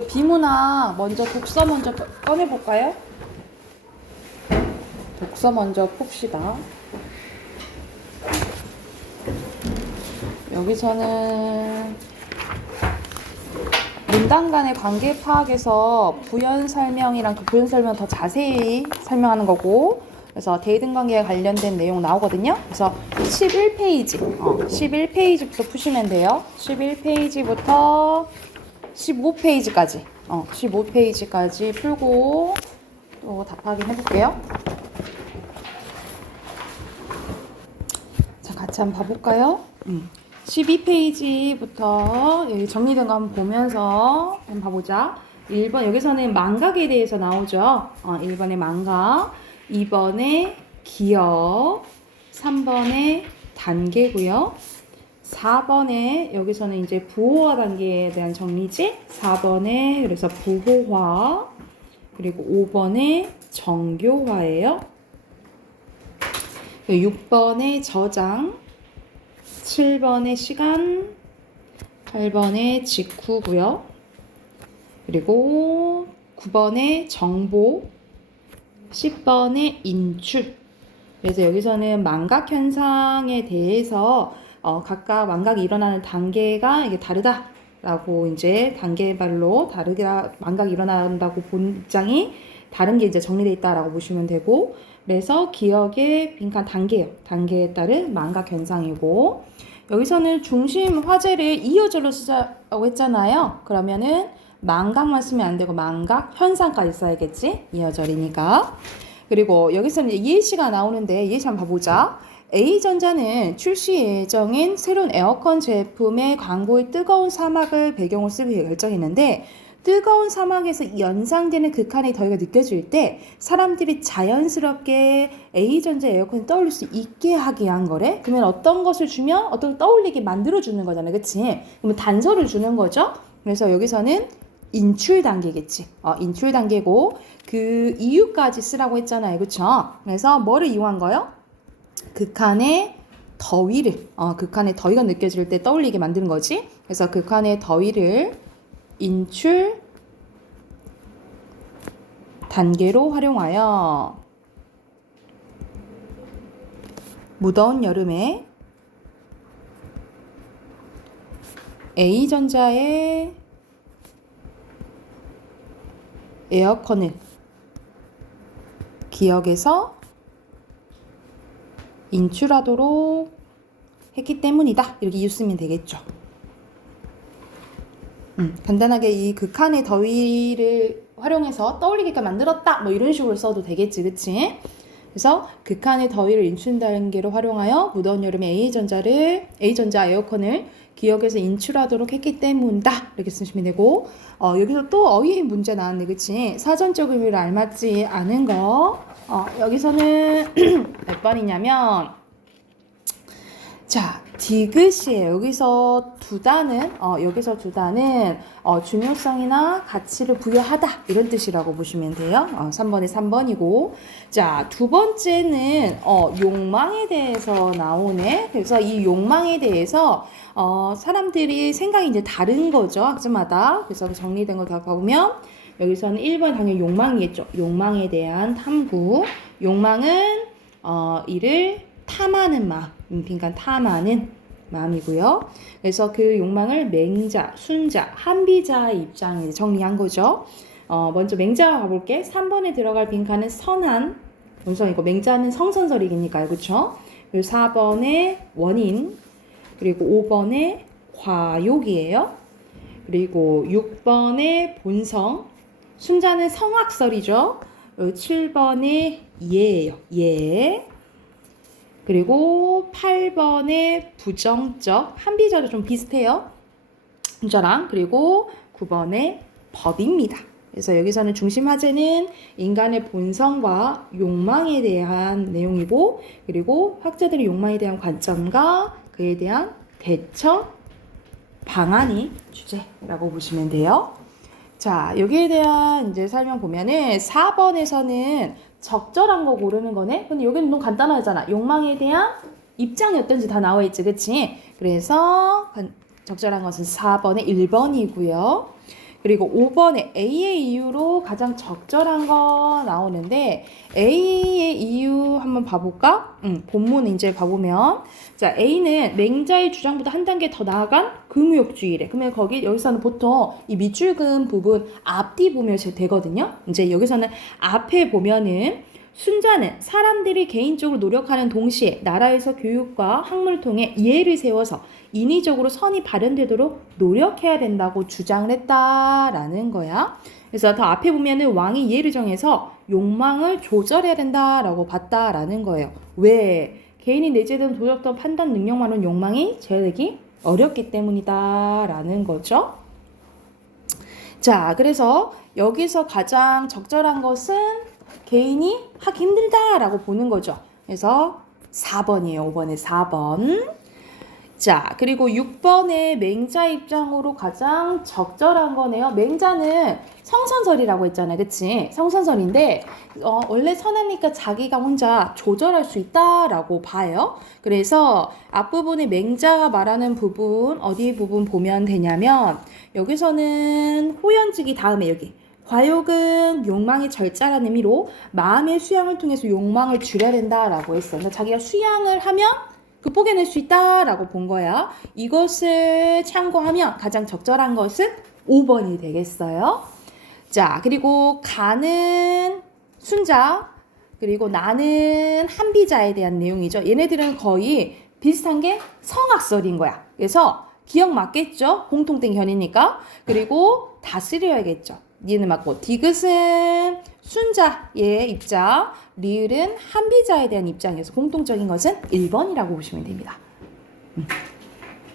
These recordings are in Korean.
그 비문학 먼저 독서 먼저 꺼내볼까요? 독서 먼저 풉시다. 여기서는 문단 간의 관계 파악에서 부연 설명이랑 그 부연 설명 더 자세히 설명하는 거고, 그래서 대등관계에 관련된 내용 나오거든요. 그래서 11페이지부터 푸시면 돼요. 11페이지부터 15페이지까지 15페이지까지 풀고 또 답 확인해볼게요. 자, 같이 한번 봐볼까요? 12페이지부터 여기 정리된 거 한번 보면서 한번 봐보자. 1번 여기서는 망각에 대해서 나오죠. 1번에 망각, 2번에 기억, 3번에 단계고요. 4번에 여기서는 이제 부호화 단계에 대한 정리지. 4번에 그래서 부호화, 그리고 5번에 정교화예요. 6번에 저장, 7번에 시간, 8번에 직후고요. 그리고 9번에 정보, 10번에 인출. 그래서 여기서는 망각 현상에 대해서 각각 망각이 일어나는 단계가 이게 다르다라고 이제 단계별로 다르게 망각이 일어난다고 본장이 다른 게 이제 정리되어 있다라고 보시면 되고, 그래서 기억의 빈칸 단계예요. 단계에 따른 망각 현상이고, 여기서는 중심 화제를 이어절로 쓰자고 했잖아요. 그러면은 망각만 쓰면 안 되고 망각 현상까지 써야겠지? 이어절이니까. 그리고 여기서는 이제 예시가 나오는데 예시 한번 봐보자. A전자는 출시 예정인 새로운 에어컨 제품의 광고의 뜨거운 사막을 배경으로 쓰기 결정했는데, 뜨거운 사막에서 연상되는 극한의 더위가 느껴질 때 사람들이 자연스럽게 A전자 에어컨을 떠올릴 수 있게 하게 한 거래. 그러면 어떤 것을 주면 어떤 떠올리게 만들어주는 거잖아, 그치? 그러면 단서를 주는 거죠. 그래서 여기서는 인출 단계겠지. 인출 단계고, 그 이유까지 쓰라고 했잖아요, 그쵸? 그래서 뭐를 이용한 거요? 극한의 더위를, 극한의 더위가 느껴질 때 떠올리게 만드는 거지. 그래서 극한의 더위를 인출 단계로 활용하여 무더운 여름에 A전자의 에어컨을 기억에서 인출하도록 했기 때문이다. 이렇게 이유 쓰면 되겠죠. 간단하게 이 극한의 더위를 활용해서 떠올리게끔 만들었다. 뭐 이런 식으로 써도 되겠지, 그치? 그래서 극한의 더위를 인출 단계로 활용하여 무더운 여름에 A전자 에어컨을 기억에서 인출하도록 했기 때문이다. 이렇게 쓰시면 되고, 여기서 또 어휘 문제 나왔네, 그치? 사전적 의미를 알맞지 않은 거. 여기서는 몇 번이냐면, 자, 디귿이에요. 여기서 두 단은 중요성이나 가치를 부여하다 이런 뜻이라고 보시면 돼요. 3번에 3번이고, 자, 두 번째는 욕망에 대해서 나오네. 그래서 이 욕망에 대해서 사람들이 생각이 이제 다른 거죠, 학자마다. 그래서 정리된 거 다 보면 여기서는 1번 당연히 욕망이겠죠. 욕망에 대한 탐구. 욕망은 이를 탐하는 마음, 빈칸 탐하는 마음이고요. 그래서 그 욕망을 맹자, 순자, 한비자의 입장에 정리한 거죠. 먼저 맹자 가볼게. 3번에 들어갈 빈칸은 선한 본성이고, 맹자는 성선설이니까요, 그렇죠? 그리고 4번에 원인, 그리고 5번에 과욕이에요. 그리고 6번에 본성, 순자는 성악설이죠. 7번에 예예요. 예. 그리고 8번에 부정적, 한비자도 좀 비슷해요. 저랑. 그리고 9번에 법입니다. 그래서 여기서는 중심 화제는 인간의 본성과 욕망에 대한 내용이고, 그리고 학자들의 욕망에 대한 관점과 그에 대한 대처 방안이 주제라고 보시면 돼요. 자, 여기에 대한 이제 설명 보면은 4번에서는 적절한 거 고르는 거네? 근데 여기는 너무 간단하잖아. 욕망에 대한 입장이 어떤지 다 나와 있지, 그치? 그래서 적절한 것은 4번에 1번이고요. 그리고 5번에 A의 이유로 가장 적절한 거 나오는데 A의 이유 한번 봐볼까? 본문 이제 봐보면 자 A는 맹자의 주장보다 한 단계 더 나아간 금유욕주의래. 그러면 거기 여기서는 보통 이 밑줄금 부분 앞뒤 보면 되거든요. 이제 여기서는 앞에 보면은 순자는 사람들이 개인적으로 노력하는 동시에 나라에서 교육과 학문을 통해 이해를 세워서 인위적으로 선이 발현되도록 노력해야 된다고 주장을 했다라는 거야. 그래서 더 앞에 보면은 왕이 이해를 정해서 욕망을 조절해야 된다라고 봤다라는 거예요. 왜? 개인이 내재된 도덕적 판단 능력만은 욕망이 제어되기 어렵기 때문이다라는 거죠. 자, 그래서 여기서 가장 적절한 것은 개인이 하기 힘들다라고 보는 거죠. 그래서 4번이에요. 5번에 4번. 자, 그리고 6번의 맹자 입장으로 가장 적절한 거네요. 맹자는 성선설이라고 했잖아요. 그치? 성선설인데 원래 선하니까 자기가 혼자 조절할 수 있다라고 봐요. 그래서 앞부분에 맹자가 말하는 부분 어디 부분 보면 되냐면 여기서는 호연직이 다음에 여기 과욕은 욕망의 절자라는 의미로 마음의 수양을 통해서 욕망을 줄여야 된다라고 했어요. 그러니까 자기가 수양을 하면 극복해낼 수 있다라고 본 거야. 이것을 참고하면 가장 적절한 것은 5번이 되겠어요. 자, 그리고 가는 순자, 그리고 나는 한비자에 대한 내용이죠. 얘네들은 거의 비슷한 게 성악설인 거야. 그래서 기억 맞겠죠? 공통된 견이니까. 그리고 다스려야겠죠. 얘는 맞고 디귿은 순자의 입장, 리을은 한비자에 대한 입장에서 공통적인 것은 1번이라고 보시면 됩니다.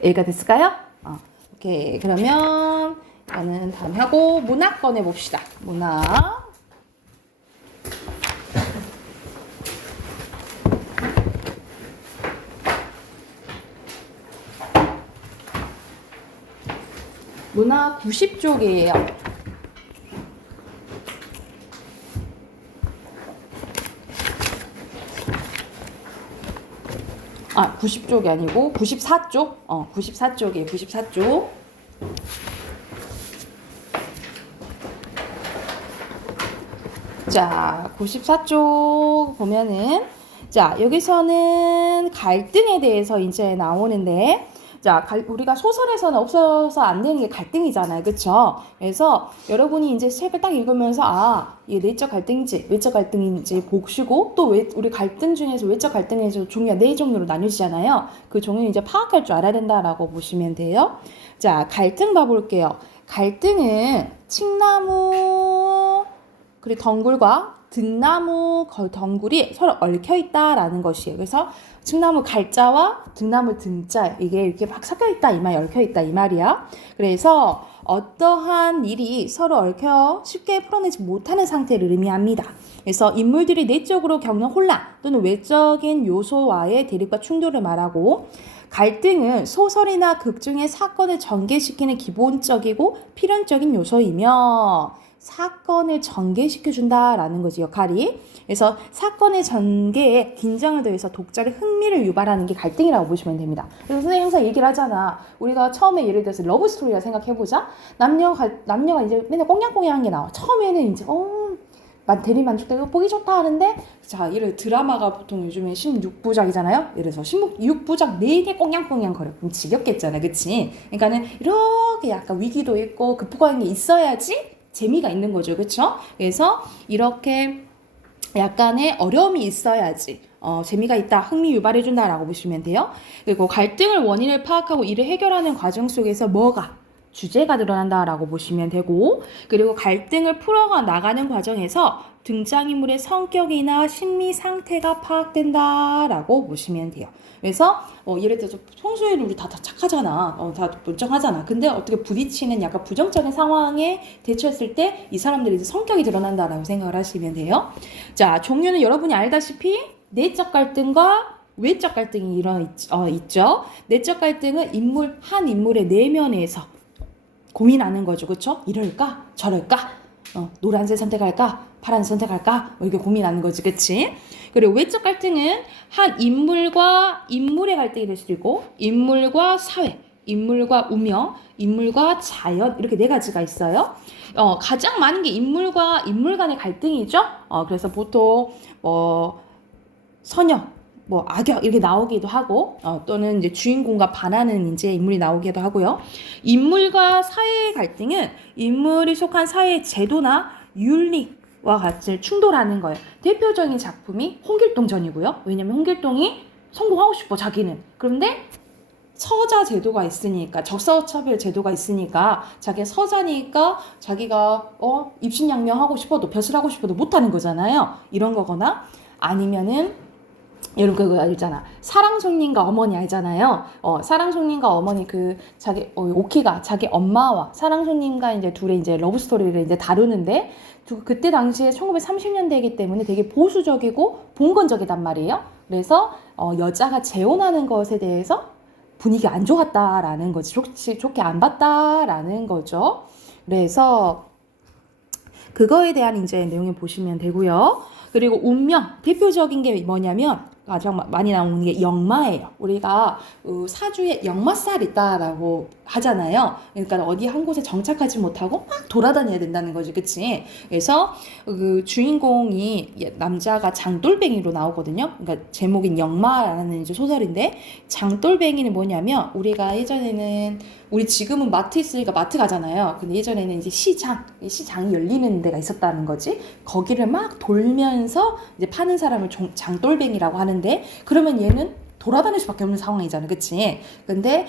이해가 됐을까요? 오케이. 그러면 저는 다음 하고 문학 꺼내봅시다. 문학. 문학 90쪽이에요. 90쪽이 아니고 94쪽. 94쪽이에요. 94쪽. 자, 94쪽 보면은 자, 여기서는 갈등에 대해서 이제 나오는데 자, 우리가 소설에서는 없어서 안 되는 게 갈등이잖아요. 그쵸? 그래서 여러분이 이제 책을 딱 읽으면서 이게 내적 갈등인지 외적 갈등인지 보시고 또 우리 갈등 중에서 외적 갈등에서 종류가 4종류로 나뉘지잖아요. 그 종류는 이제 파악할 줄 알아야 된다라고 보시면 돼요. 자, 갈등 봐볼게요. 갈등은 칡나무 그리고 덩굴과 등나무 덩굴이 서로 얽혀 있다라는 것이에요. 그래서 칡나무 갈자와 등나무 등자 이게 이렇게 막 섞여 있다 이 말, 얽혀 있다 이 말이야. 그래서 어떠한 일이 서로 얽혀 쉽게 풀어내지 못하는 상태를 의미합니다. 그래서 인물들이 내적으로 겪는 혼란 또는 외적인 요소와의 대립과 충돌을 말하고 갈등은 소설이나 극 중의 사건을 전개시키는 기본적이고 필연적인 요소이며 사건을 전개시켜준다라는 거지 역할이. 그래서 사건의 전개에 긴장을 더해서 독자의 흥미를 유발하는 게 갈등이라고 보시면 됩니다. 그래서 선생님 항상 얘기를 하잖아. 우리가 처음에 예를 들어서 러브 스토리라 생각해보자. 남녀가 이제 맨날 꽁냥꽁냥한 게 나와. 처음에는 이제 대리 만족되고 보기 좋다 하는데 자, 이를 드라마가 보통 요즘에 16부작이잖아요. 예를 들어서 16부작 내내 꽁냥꽁냥 거려. 그럼 지겹겠잖아. 그치? 그러니까는 이렇게 약간 위기도 있고 급부가는 게 있어야지 재미가 있는 거죠. 그쵸? 그래서 이렇게 약간의 어려움이 있어야지 재미가 있다, 흥미 유발해준다라고 보시면 돼요. 그리고 갈등을 원인을 파악하고 이를 해결하는 과정 속에서 주제가 드러난다라고 보시면 되고 그리고 갈등을 풀어가 나가는 과정에서 등장인물의 성격이나 심리 상태가 파악된다라고 보시면 돼요. 그래서 예를 들어서 평소에는 우리 다 착하잖아. 다 멀쩡하잖아. 근데 어떻게 부딪히는 약간 부정적인 상황에 대처했을 때 이 사람들이 이제 성격이 드러난다라고 생각을 하시면 돼요. 자, 종류는 여러분이 알다시피 내적 갈등과 외적 갈등이 있죠. 내적 갈등은 한 인물의 내면에서 고민하는 거죠. 그쵸? 이럴까? 저럴까? 노란색 선택할까? 파란색 선택할까? 이렇게 고민하는 거지. 그치? 그리고 외적 갈등은 한 인물과 인물의 갈등이 될 수도 있고 인물과 사회 인물과 운명, 인물과 자연 이렇게 네 가지가 있어요. 가장 많은 게 인물과 인물 간의 갈등이죠. 그래서 보통 선역, 악역 이렇게 나오기도 하고 또는 이제 주인공과 반하는 이제 인물이 나오기도 하고요. 인물과 사회의 갈등은 인물이 속한 사회의 제도나 윤리와 같이 충돌하는 거예요. 대표적인 작품이 홍길동전이고요. 왜냐면 홍길동이 성공하고 싶어 자기는. 그런데 서자 제도가 있으니까 적사차별 제도가 있으니까 자기가 서자니까 자기가 입신양명하고 싶어도 벼슬하고 싶어도 못하는 거잖아요. 이런 거거나 아니면은 여러분 그거 알잖아. 사랑송님과 어머니 알잖아요. 사랑송님과 어머니 자기 오키가 자기 엄마와 사랑송님과 이제 둘의 이제 러브 스토리를 이제 다루는데 그때 당시에 1930년대이기 때문에 되게 보수적이고 봉건적이단 말이에요. 그래서 여자가 재혼하는 것에 대해서 분위기 안 좋았다라는 거지. 좋게 안 봤다라는 거죠. 그래서 그거에 대한 이제 내용을 보시면 되고요. 그리고 운명 대표적인 게 뭐냐면 가장 많이 나오는 게 역마예요. 우리가 사주에 역마살 있다라고 하잖아요. 그러니까 어디 한 곳에 정착하지 못하고 막 돌아다녀야 된다는 거지, 그치? 그래서 그 주인공이 남자가 장돌뱅이로 나오거든요. 그러니까 제목인 역마라는 이제 소설인데 장돌뱅이는 뭐냐면 우리가 예전에는 우리 지금은 마트 있으니까 마트 가잖아요. 근데 예전에는 이제 시장이 열리는 데가 있었다는 거지. 거기를 막 돌면서 이제 파는 사람을 장돌뱅이라고 하는데 그러면 얘는 돌아다닐 수밖에 없는 상황이잖아, 그치? 근데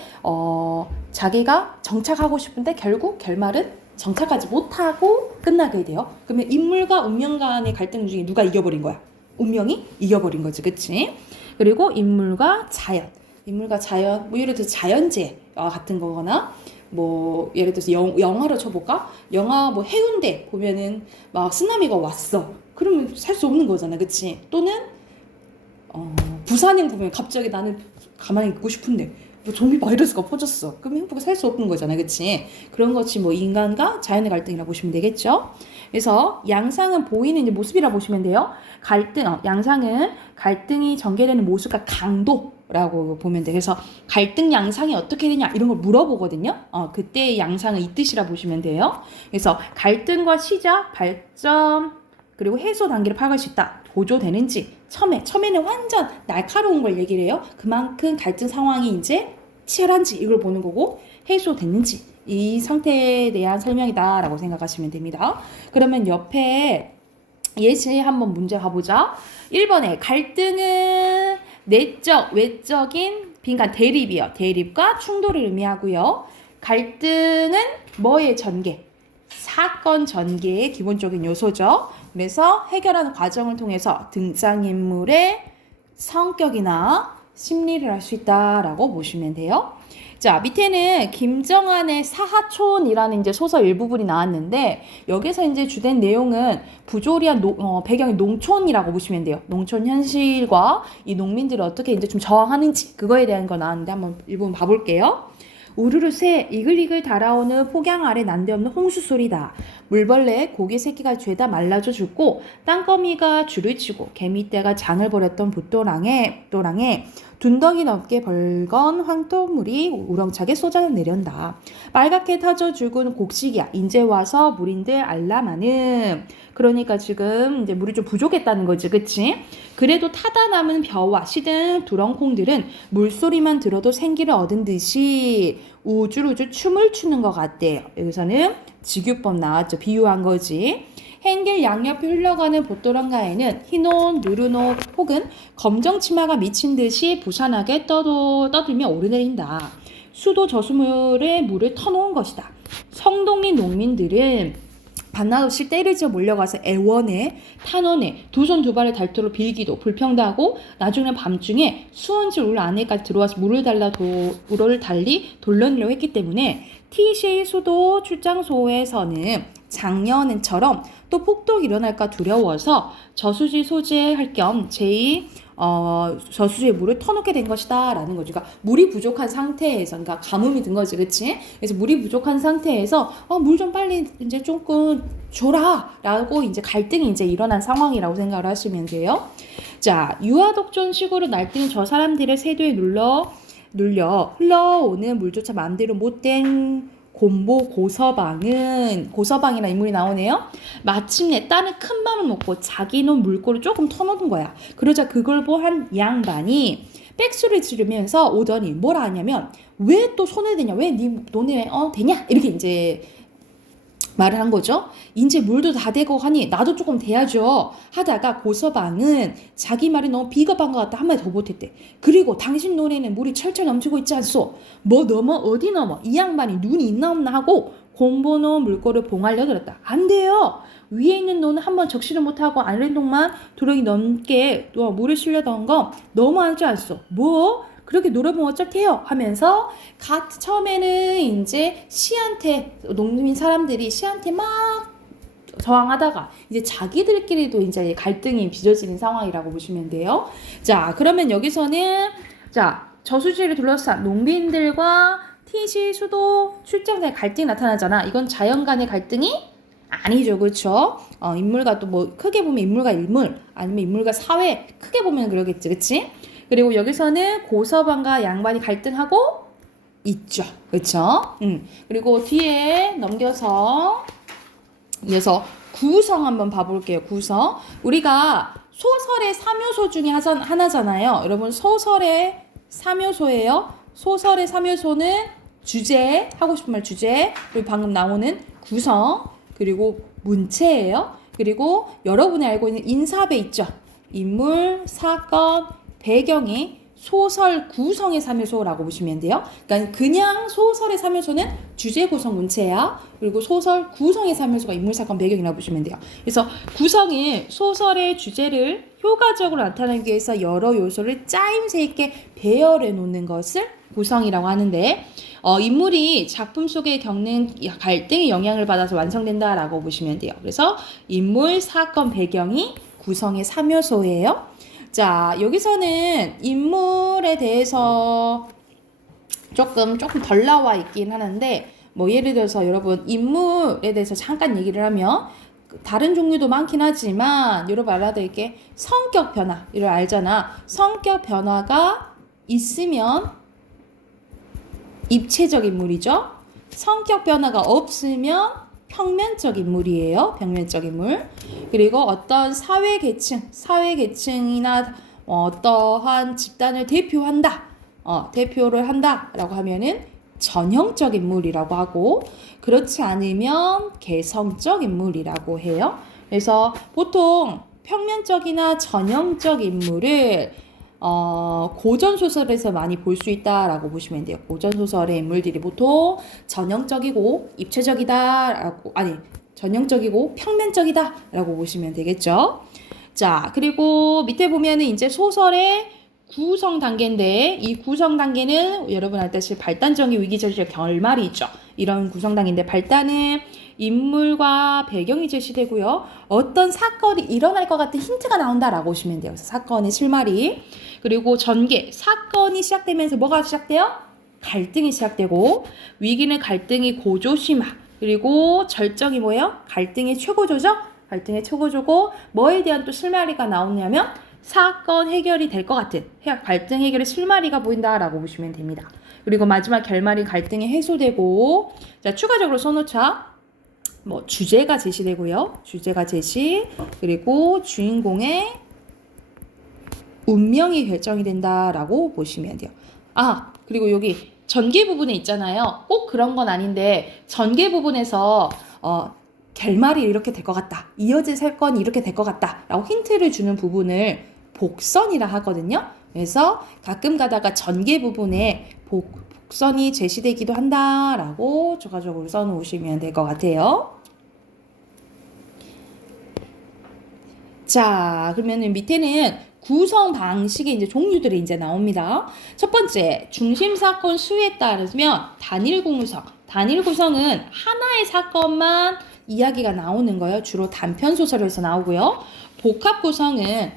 자기가 정착하고 싶은데 결국 결말은 정착하지 못하고 끝나게 돼요. 그러면 인물과 운명 간의 갈등 중에 누가 이겨버린 거야? 운명이 이겨버린 거지, 그치? 그리고 인물과 자연, 예를 들어 자연재해 같은 거거나 예를 들어서 영화로 쳐볼까? 영화 해운대 보면은 막 쓰나미가 왔어. 그러면 살 수 없는 거잖아, 그치? 또는 부산행 보면 갑자기 나는 가만히 있고 싶은데 좀비 바이러스가 퍼졌어. 그럼 행복하게 살 수 없는 거잖아, 그치? 그런 것이 인간과 자연의 갈등이라고 보시면 되겠죠. 그래서 양상은 보이는 이제 모습이라 보시면 돼요. 양상은 갈등이 전개되는 모습과 강도라고 보면 돼. 그래서 갈등 양상이 어떻게 되냐 이런 걸 물어보거든요. 그때의 양상은 이 뜻이라 보시면 돼요. 그래서 갈등과 시작, 발전, 그리고 해소 단계를 파악할 수 있다. 보조되는지, 처음에는 완전 날카로운 걸 얘기를 해요. 그만큼 갈등 상황이 이제 치열한지 이걸 보는 거고 해소됐는지 이 상태에 대한 설명이다라고 생각하시면 됩니다. 그러면 옆에 예시 한번 문제 가보자. 1번에 갈등은 내적, 외적인 빈칸 대립이요. 대립과 충돌을 의미하고요. 갈등은 뭐의 전개? 사건 전개의 기본적인 요소죠. 그래서 해결하는 과정을 통해서 등장인물의 성격이나 심리를 알 수 있다라고 보시면 돼요. 자, 밑에는 김정한의 사하촌이라는 이제 소설 일부분이 나왔는데 여기서 이제 주된 내용은 부조리한 배경이 농촌이라고 보시면 돼요. 농촌 현실과 이 농민들이 어떻게 이제 좀 저항하는지 그거에 대한 거 나왔는데 한번 일부분 봐볼게요. 우르르 새 이글이글 달아오는 폭양 아래 난데없는 홍수 소리다. 물벌레 고기 새끼가 죄다 말라져 죽고 땅거미가 줄을 치고 개미떼가 장을 벌였던 붓도랑에 둔덕이 넘게 벌건 황토물이 우렁차게 쏟아져 내련다. 빨갛게 터져 죽은 곡식이야. 인제 와서 물인들 알라마는. 그러니까 지금 이제 물이 좀 부족했다는 거지, 그치? 그래도 타다 남은 벼와 시든 두렁콩들은 물소리만 들어도 생기를 얻은 듯이 우주루주 춤을 추는 것 같대요. 여기서는 직유법 나왔죠. 비유한 거지. 행길 양옆에 흘러가는 봇도랑가에는 흰옷, 누른옷 혹은 검정 치마가 미친 듯이 부산하게 떠들며 오르내린다. 수도 저수물에 물을 터놓은 것이다. 성동리 농민들은 밤낮없이 때를 지어 몰려가서 애원에 탄원에 두 손 두 발을 닳도록 빌기도 불평도하고 나중에는 밤중에 수원지 울 안에까지 들어와서 물을 달리 돌려내려고 했기 때문에 TCA 수도 출장소에서는 작년처럼 또 폭동이 일어날까 두려워서 저수지 소재할 겸 저수지에 물을 터놓게 된 것이다 라는 거죠. 그러니까 물이 부족한 상태에서, 그러니까 가뭄이 든 거지, 그치? 그래서 물이 부족한 상태에서 물 좀 빨리 이제 조금 줘라 라고 이제 갈등이 이제 일어난 상황이라고 생각을 하시면 돼요. 자, 유아독존식으로 날뛰는 저 사람들의 세도에 눌러 눌려 흘러오는 물조차 마음대로 못된 곰보 고서방이라는 인물이 나오네요. 마침내 딸은 큰 맘을 먹고 자기 놈 물꼬를 조금 터놓은 거야. 그러자 그걸 본 양반이 빽소리 지르면서 오더니 뭐라 하냐면 왜 또 손을 대냐? 왜 네 돈에 대냐? 이렇게 이제 말을 한 거죠. 이제 물도 다 대고 하니 나도 조금 대야죠. 하다가 고서방은 자기 말이 너무 비겁한 것 같다 한마디 더 못했대. 그리고 당신 논에는 물이 철철 넘치고 있지 않소. 뭐 넘어 어디 넘어. 이 양반이 눈이 있나 없나 하고 곰보노 물꼬를 봉하려 들었다. 안 돼요. 위에 있는 논은 한번 적시를 못하고 아래동만 도령이 넘게 또 물에 실려던 거 너무하지 않소. 뭐? 그렇게 노려보면 어쩔게요 하면서 처음에는 이제 시한테 농민 사람들이 시한테 막 저항하다가 이제 자기들끼리도 이제 갈등이 빚어지는 상황이라고 보시면 돼요. 자, 그러면 여기서는 자 저수지를 둘러싼 농민들과 티시 수도 출장자의 갈등이 나타나잖아. 이건 자연 간의 갈등이 아니죠, 그렇죠? 인물과 또 뭐 크게 보면 인물과 인물 아니면 인물과 사회 크게 보면 그러겠지, 그렇지? 그리고 여기서는 고서방과 양반이 갈등하고 있죠. 그렇죠? 그리고 뒤에 넘겨서 이어서 구성 한번 봐볼게요. 구성. 우리가 소설의 3요소 중에 하나잖아요. 여러분 소설의 3요소예요. 소설의 3요소는 주제, 하고 싶은 말 주제, 그리고 방금 나오는 구성, 그리고 문체예요. 그리고 여러분이 알고 있는 인사배 있죠. 인물, 사건, 배경이 소설 구성의 3요소라고 보시면 돼요. 그러니까 그냥 소설의 3요소는 주제, 구성, 문체야. 그리고 소설 구성의 3요소가 인물, 사건, 배경이라고 보시면 돼요. 그래서 구성이 소설의 주제를 효과적으로 나타내기 위해서 여러 요소를 짜임새 있게 배열해 놓는 것을 구성이라고 하는데 인물이 작품 속에 겪는 갈등의 영향을 받아서 완성된다라고 보시면 돼요. 그래서 인물, 사건, 배경이 구성의 3요소예요. 자, 여기서는 인물에 대해서 조금 덜 나와 있긴 하는데 뭐 예를 들어서 여러분 인물에 대해서 잠깐 얘기를 하면 다른 종류도 많긴 하지만 여러분 알아야 될 게 성격 변화 이걸 알잖아. 성격 변화가 있으면 입체적 인물이죠. 성격 변화가 없으면 평면적 인물이에요. 평면적 인물. 그리고 어떤 사회계층이나 어떠한 집단을 대표한다. 대표를 한다라고 하면은 전형적 인물이라고 하고 그렇지 않으면 개성적 인물이라고 해요. 그래서 보통 평면적이나 전형적 인물을 고전소설에서 많이 볼 수 있다라고 보시면 돼요. 고전소설의 인물들이 보통 전형적이고 입체적이다라고, 전형적이고 평면적이다라고 보시면 되겠죠. 자, 그리고 밑에 보면은 이제 소설의 구성 단계인데 이 구성 단계는 여러분 알다시피 발단적인 위기적인 결말이 있죠. 이런 구성 단계인데 발단은 인물과 배경이 제시되고요. 어떤 사건이 일어날 것 같은 힌트가 나온다라고 보시면 돼요. 그래서 사건의 실마리. 그리고 전개, 사건이 시작되면서 뭐가 시작돼요? 갈등이 시작되고 위기는 갈등이 고조심화. 그리고 절정이 뭐예요? 갈등의 최고조죠? 갈등의 최고조고 뭐에 대한 또 실마리가 나오냐면 사건 해결이 될 것 같은 갈등 해결의 실마리가 보인다라고 보시면 됩니다. 그리고 마지막 결말이 갈등이 해소되고 자 추가적으로 써놓자. 뭐 주제가 제시되고요. 주제가 제시 그리고 주인공의 운명이 결정이 된다라고 보시면 돼요. 그리고 여기 전개 부분에 있잖아요. 꼭 그런 건 아닌데 전개 부분에서 결말이 이렇게 될 것 같다. 이어질 사건이 이렇게 될 것 같다. 라고 힌트를 주는 부분을 복선이라 하거든요. 그래서 가끔 가다가 전개 부분에 복선이 제시되기도 한다라고 추가적으로 써놓으시면 될 것 같아요. 자, 그러면 밑에는 구성 방식의 이제 종류들이 이제 나옵니다. 첫 번째, 중심 사건 수에 따르면 단일 구성. 단일 구성은 하나의 사건만 이야기가 나오는 거예요. 주로 단편 소설에서 나오고요. 복합 구성은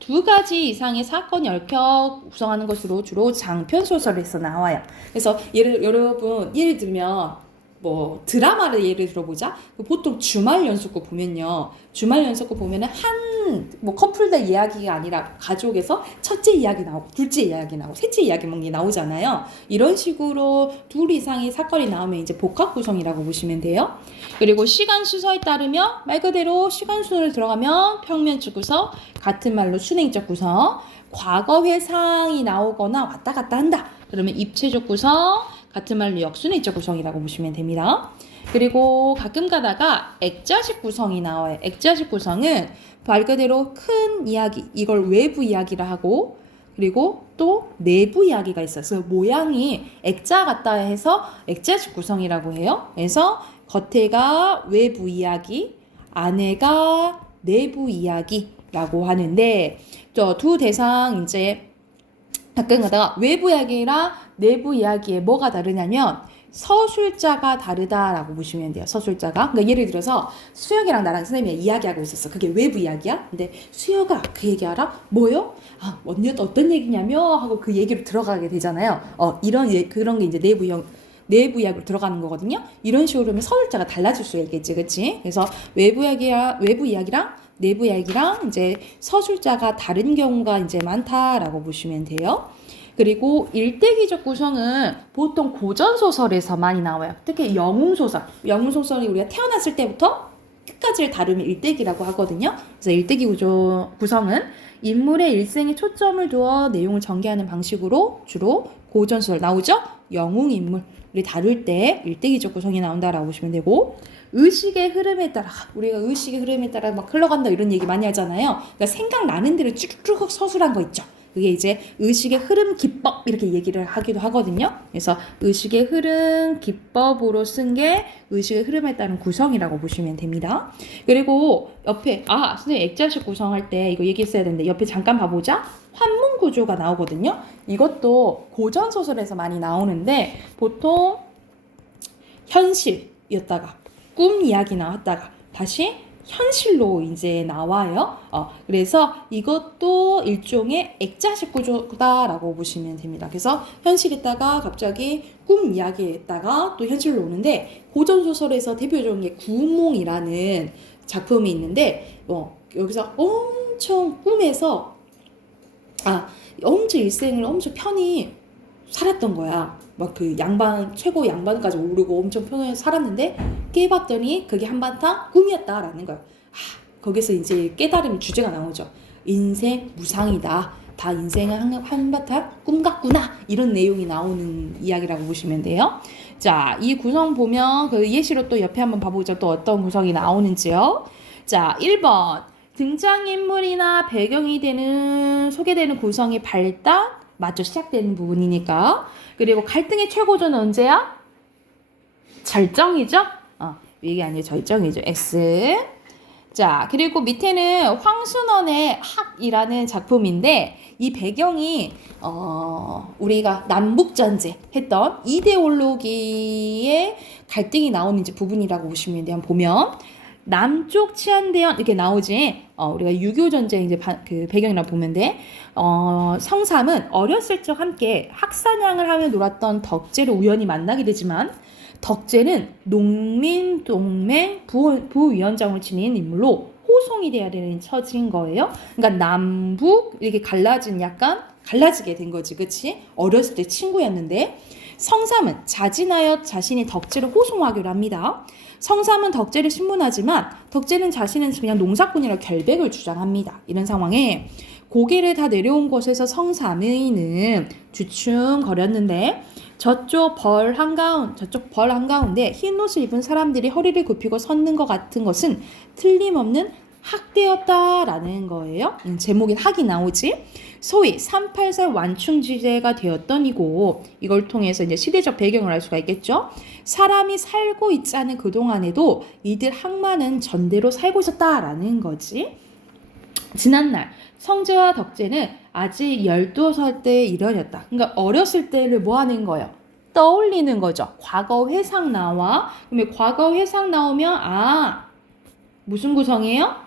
두 가지 이상의 사건이 얽혀 구성하는 것으로 주로 장편 소설에서 나와요. 그래서 예를 들면 뭐 드라마를 예를 들어보자. 보통 주말 연속극 보면요. 주말 연속극 보면은 한 뭐 커플들 이야기가 아니라 가족에서 첫째 이야기 나오고 둘째 이야기 나오고 셋째 이야기 뭐 나오잖아요. 이런 식으로 둘 이상의 사건이 나오면 이제 복합 구성이라고 보시면 돼요. 그리고 시간 순서에 따르면 말 그대로 시간 순서를 들어가면 평면적 구성, 같은 말로 순행적 구성, 과거 회상이 나오거나 왔다 갔다 한다. 그러면 입체적 구성, 같은 말로 역순행적 구성이라고 보시면 됩니다. 그리고 가끔 가다가 액자식 구성이 나와요. 액자식 구성은 말 그대로 큰 이야기, 이걸 외부 이야기라 하고, 그리고 또 내부 이야기가 있어서 모양이 액자 같다 해서 액자식 구성이라고 해요. 그래서 겉에가 외부 이야기, 안에가 내부 이야기라고 하는데, 저 두 대상 이제 가끔 가다가 외부 이야기랑 내부 이야기에 뭐가 다르냐면 서술자가 다르다라고 보시면 돼요. 서술자가. 그러니까 예를 들어서 수혁이랑 나랑 선생님이 이야기하고 있었어. 그게 외부 이야기야. 근데 수혁아 그 얘기 알아? 뭐요? 아 언니 어떤 얘기냐며 하고 그 얘기로 들어가게 되잖아요. 그런 게 이제 내부 이야기로 들어가는 거거든요. 이런 식으로 하면 서술자가 달라질 수 있겠지, 그렇지? 그래서 외부 이야기랑 내부 이야기랑 이제 서술자가 다른 경우가 이제 많다라고 보시면 돼요. 그리고 일대기적 구성은 보통 고전소설에서 많이 나와요. 특히 영웅소설. 영웅소설이 우리가 태어났을 때부터 끝까지를 다루면 일대기라고 하거든요. 그래서 일대기 구성은 인물의 일생에 초점을 두어 내용을 전개하는 방식으로 주로 고전소설 나오죠. 영웅인물을 다룰 때 일대기적 구성이 나온다라고 보시면 되고, 의식의 흐름에 따라 우리가 의식의 흐름에 따라 막 흘러간다 이런 얘기 많이 하잖아요. 그러니까 생각나는 대로 쭉쭉 서술한 거 있죠. 그게 이제 의식의 흐름 기법 이렇게 얘기를 하기도 하거든요. 그래서 의식의 흐름 기법으로 쓴 게 의식의 흐름에 따른 구성이라고 보시면 됩니다. 그리고 옆에 선생님 액자식 구성할 때 이거 얘기했어야 되는데 옆에 잠깐 봐보자. 환문 구조가 나오거든요. 이것도 고전 소설에서 많이 나오는데 보통 현실이었다가 꿈 이야기 나왔다가 다시 현실로 이제 나와요. 그래서 이것도 일종의 액자식 구조다라고 보시면 됩니다. 그래서 현실에다가 갑자기 꿈 이야기에다가 또 현실로 오는데, 고전 소설에서 대표적인 게 구몽이라는 작품이 있는데 여기서 엄청 꿈에서 엄청 일생을 엄청 편히 살았던 거야. 막 그 최고 양반까지 오르고 엄청 편하게 살았는데 깨봤더니 그게 한바탕 꿈이었다라는 거야. 거기서 이제 깨달음의 주제가 나오죠. 인생 무상이다. 다 인생은 한바탕 꿈 같구나. 이런 내용이 나오는 이야기라고 보시면 돼요. 자, 이 구성 보면 그 예시로 또 옆에 한번 봐보죠. 또 어떤 구성이 나오는지요. 자, 1번. 등장인물이나 배경이 소개되는 구성의 발단, 맞죠? 시작되는 부분이니까. 그리고 갈등의 최고조는 언제야? 절정이죠? 이게 아니고 절정이죠. X. 자, 그리고 밑에는 황순원의 학이라는 작품인데, 이 배경이 우리가 남북전쟁 했던 이데올로기의 갈등이 나오는 이제 부분이라고 보시면 돼요. 보면 남쪽 치안대원 이렇게 나오지. 우리가 6.25 전쟁 이제 그 배경이라고 보면 돼. 성삼은 어렸을 적 함께 학사냥을 하며 놀았던 덕제를 우연히 만나게 되지만, 덕제는 농민동맹 부위원장을 지닌 인물로 호송이 돼야 되는 처지인 거예요. 그러니까 남북 이렇게 갈라지게 된 거지, 그치? 어렸을 때 친구였는데, 성삼은 자진하여 자신이 덕제를 호송하기로 합니다. 성삼은 덕제를 신문하지만 덕제는 자신은 그냥 농사꾼이라 결백을 주장합니다. 이런 상황에 고개를 다 내려온 곳에서 성삼의는 주춤거렸는데 저쪽 벌 한가운데 흰 옷을 입은 사람들이 허리를 굽히고 섰는 것 같은 것은 틀림없는 학대였다라는 거예요. 제목인 학이 나오지. 소위 38살 완충지대가 되었던 이걸 통해서 이제 시대적 배경을 알 수가 있겠죠. 사람이 살고 있지 않은 그동안에도 이들 학만은 전대로 살고 있었다라는 거지. 지난날 성재와 덕재는 아직 12살 때의 일원이었다. 그러니까 어렸을 때를 뭐 하는 거예요? 떠올리는 거죠. 과거 회상 나와. 그러면 과거 회상 나오면 무슨 구성이에요?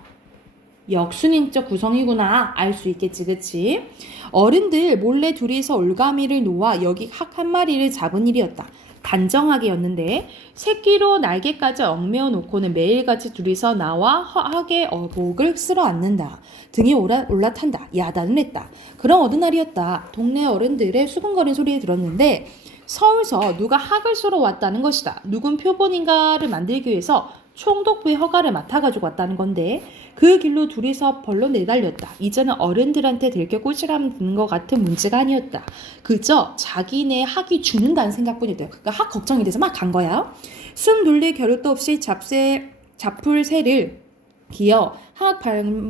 역순행적 구성이구나 알 수 있겠지, 그치? 어른들 몰래 둘이서 올가미를 놓아 여기 학 한 마리를 잡은 일이었다. 단정하게였는데 새끼로 날개까지 얽매어 놓고는 매일같이 둘이서 나와 학의 어복을 쓸어 앉는다. 등이 올라탄다. 야단을 했다. 그런 어느 날이었다. 동네 어른들의 수근거리는 소리를 들었는데 서울서 누가 학을 쏘러 왔다는 것이다. 누군 표본인가를 만들기 위해서 총독부의 허가를 맡아가지고 왔다는 건데 그 길로 둘이서 벌로 내달렸다. 이제는 어른들한테 들켜 꼬시라면 듣는 것 같은 문제가 아니었다. 그저 자기네 학이 죽는다는 생각뿐이었대요. 그러니까 학 걱정이 돼서 막 간 거야. 숨 돌릴 겨를도 없이 잡풀 새를 기어 학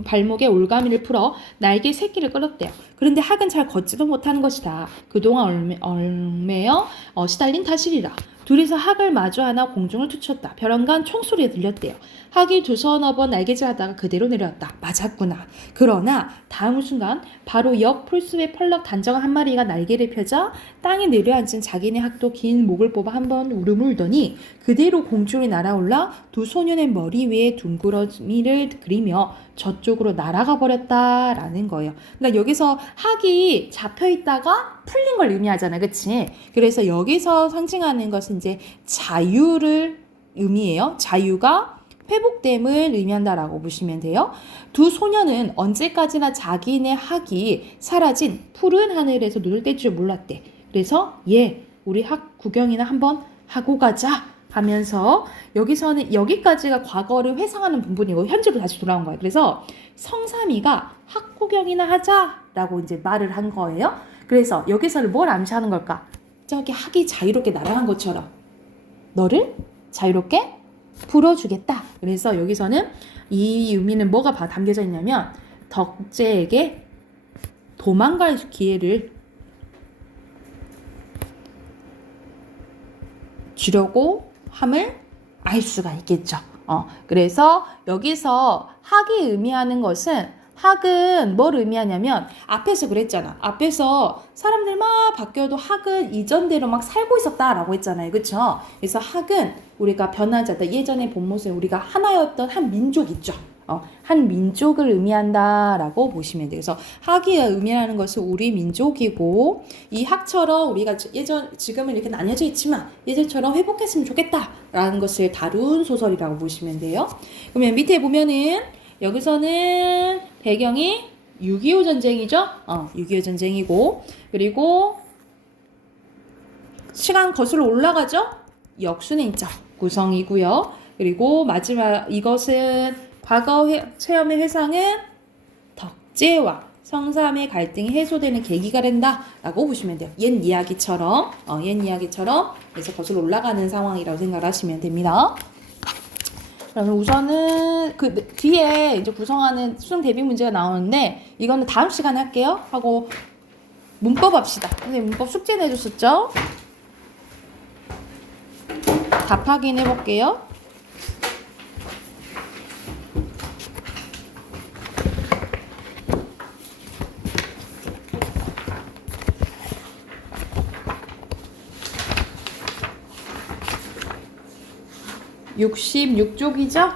발목에 올가미를 풀어 날개 새끼를 끌었대요. 그런데 학은 잘 걷지도 못하는 것이다. 그동안 얼매어 시달린 탓이리라. 둘이서 학을 마주하나 공중을 투쳤다. 벼랑간 총소리가 들렸대요. 학이 두 서너 번 날개질하다가 그대로 내려왔다. 맞았구나. 그러나 다음 순간 바로 옆 풀숲에 펄럭 단정한 한 마리가 날개를 펴자 땅에 내려앉은 자기네 학도 긴 목을 뽑아 한번 울음울더니 그대로 공중에 날아올라 두 소년의 머리 위에 둥그러미를 그리며 저쪽으로 날아가 버렸다라는 거예요. 그러니까 여기서 학이 잡혀 있다가 풀린 걸 의미하잖아요. 그치? 그래서 여기서 상징하는 것은 이제 자유를 의미해요. 자유가 회복됨을 의미한다라고 보시면 돼요. 두 소년은 언제까지나 자기네 학이 사라진 푸른 하늘에서 눈을 뗄 줄 몰랐대. 그래서 우리 학 구경이나 한번 하고 가자 하면서 여기서는 여기까지가 과거를 회상하는 부분이고 현재로 다시 돌아온 거예요. 그래서 성삼이가 학 구경이나 하자라고 이제 말을 한 거예요. 그래서 여기서는 뭘 암시하는 걸까? 저기 학이 자유롭게 날아간 것처럼 너를 자유롭게 풀어주겠다. 그래서 여기서는 이 의미는 뭐가 담겨져 있냐면 덕제에게 도망갈 기회를 주려고 함을 알 수가 있겠죠. 그래서 여기서 학이 의미하는 것은 학은 뭘 의미하냐면 앞에서 그랬잖아. 앞에서 사람들 막 바뀌어도 학은 이전대로 막 살고 있었다라고 했잖아요. 그렇죠? 그래서 학은 우리가 변하지 않다. 예전의 본 모습에 우리가 하나였던 한 민족 있죠. 한 민족을 의미한다라고 보시면 돼요. 그래서 학이 의미하는 것은 우리 민족이고 이 학처럼 우리가 지금은 이렇게 나뉘어져 있지만 예전처럼 회복했으면 좋겠다라는 것을 다룬 소설이라고 보시면 돼요. 그러면 밑에 보면은 여기서는 배경이 6.25 전쟁이죠. 6.25 전쟁이고 그리고 시간 거슬러 올라가죠. 역순행적 구성이고요. 그리고 마지막 이것은 과거 체험의 회상은 덕제와 성삼의 갈등이 해소되는 계기가 된다라고 보시면 돼요. 옛 이야기처럼 그래서 거슬러 올라가는 상황이라고 생각하시면 됩니다. 그러면 우선은 그 뒤에 이제 구성하는 수능 대비 문제가 나오는데 이거는 다음 시간에 할게요. 하고 문법 합시다. 선생님 문법 숙제 내줬었죠? 답 확인해 볼게요. (66쪽이죠)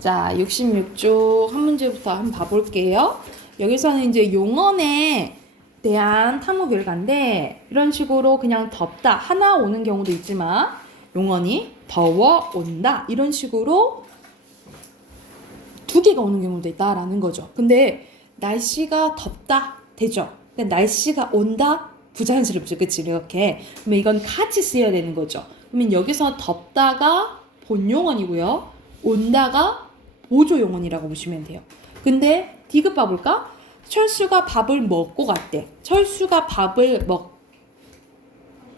자, 66쪽 한 문제부터 한번 봐볼게요. 여기서는 이제 용언에 대한 탐구 결과인데 이런 식으로 그냥 덥다 하나 오는 경우도 있지만 용언이 더워 온다 이런 식으로 두 개가 오는 경우도 있다라는 거죠. 근데 날씨가 덥다 되죠. 근데 날씨가 온다 부자연스럽죠. 그치? 이렇게. 그러면 이건 같이 쓰여야 되는 거죠. 그러면 여기서 덥다가 본용언이고요. 온다가 보조용언이라고 보시면 돼요. 근데 디귿 봐볼까? 철수가 밥을 먹고 갔대. 철수가 밥을